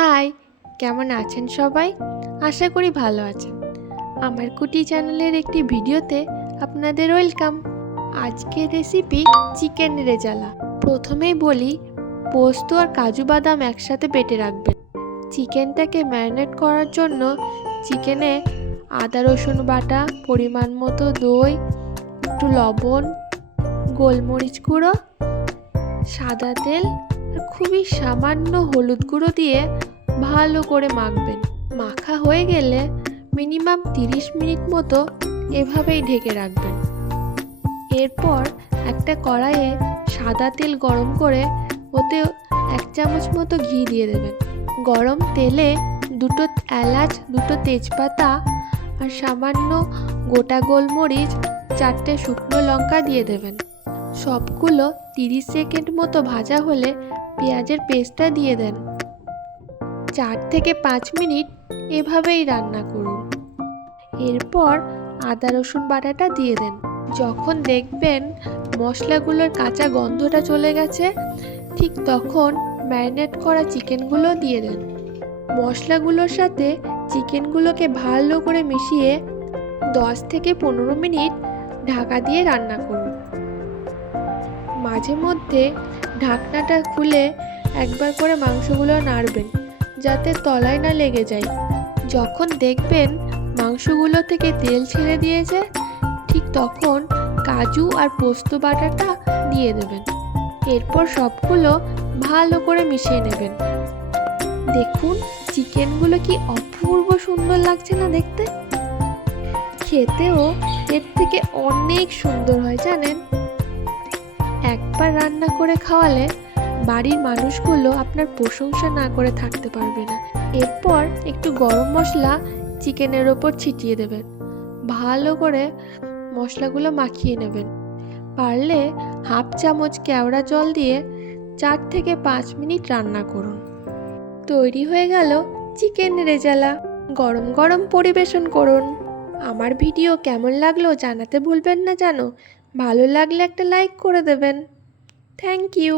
High, কেমন আছেন সবাই? আশা করি ভালো আছেন। আমার কুটি চ্যানেলের একটি ভিডিওতে আপনাদের ওয়েলকাম। আজকের রেসিপি চিকেন রেজালা। প্রথমেই বলি, পোস্ত আর কাজু বাদাম একসাথে বেটে রাখবেন। চিকেনটাকে ম্যারিনেট করার জন্য চিকেনে আদা রসুন বাটা, পরিমাণ মতো দই, একটু লবণ, গোলমরিচ গুঁড়ো, সাদা তেল আর খুবই সামান্য হলুদ গুঁড়ো দিয়ে ভালো করে মাখবেন। মাখা হয়ে গেলে মিনিমাম 30 মিনিট মতো এভাবেই ঢেকে রাখবেন। এরপর একটা কড়াইয়ে সাদা তেল গরম করে ওতে 1 চামচ মতো ঘি দিয়ে দেবেন। গরম তেলে 2 এলাচ, 2 তেজপাতা আর সামান্য গোটা গোলমরিচ, 4টে শুকনো লঙ্কা দিয়ে দেবেন। সবগুলো 30 সেকেন্ড মতো ভাজা হলে পেঁয়াজের পেস্টটা দিয়ে দেন। 4 থেকে 5 মিনিট এভাবেই রান্না করুন। এরপর আদা রসুন বাটাটা দিয়ে দেন। যখন দেখবেন মশলাগুলোর কাঁচা গন্ধটা চলে গেছে, ঠিক তখন ম্যারিনেট করা চিকেনগুলো দিয়ে দেন। মশলাগুলোর সাথে চিকেনগুলোকে ভালো করে মিশিয়ে 10 থেকে 15 মিনিট ঢাকা দিয়ে রান্না করুন। মাঝে মধ্যে ঢাকনাটা খুলে একবার করে মাংসগুলো নাড়বেন, যাতে তলায় না লেগে যায়। যখন দেখবেন মাংসগুলো থেকে তেল ছেড়ে দিয়েছে, ঠিক তখন কাজু আর পোস্ত বাটাটা দিয়ে দেবেন। এরপর সবগুলো ভালো করে মিশিয়ে নেবেন। দেখুন চিকেনগুলো কি অপূর্ব সুন্দর লাগছে না দেখতে? খেতেও এর থেকে অনেক সুন্দর হয় জানেন। একবার রান্না করে খাওয়ালে বাড়ির মানুষগুলো আপনার প্রশংসা না করে থাকতে পারবে না। এরপর একটু গরম মশলা চিকেনের ওপর ছিটিয়ে দেবেন। ভালো করে মশলাগুলো মাখিয়ে নেবেন। পারলে হাফ চামচ কেওড়া জল দিয়ে 4 থেকে 5 মিনিট রান্না করুন। তৈরি হয়ে গেল চিকেন রেজালা। গরম গরম পরিবেশন করুন। আমার ভিডিও কেমন লাগলো জানাতে ভুলবেন না জানো। ভালো লাগলে একটা লাইক করে দেবেন। Thank you.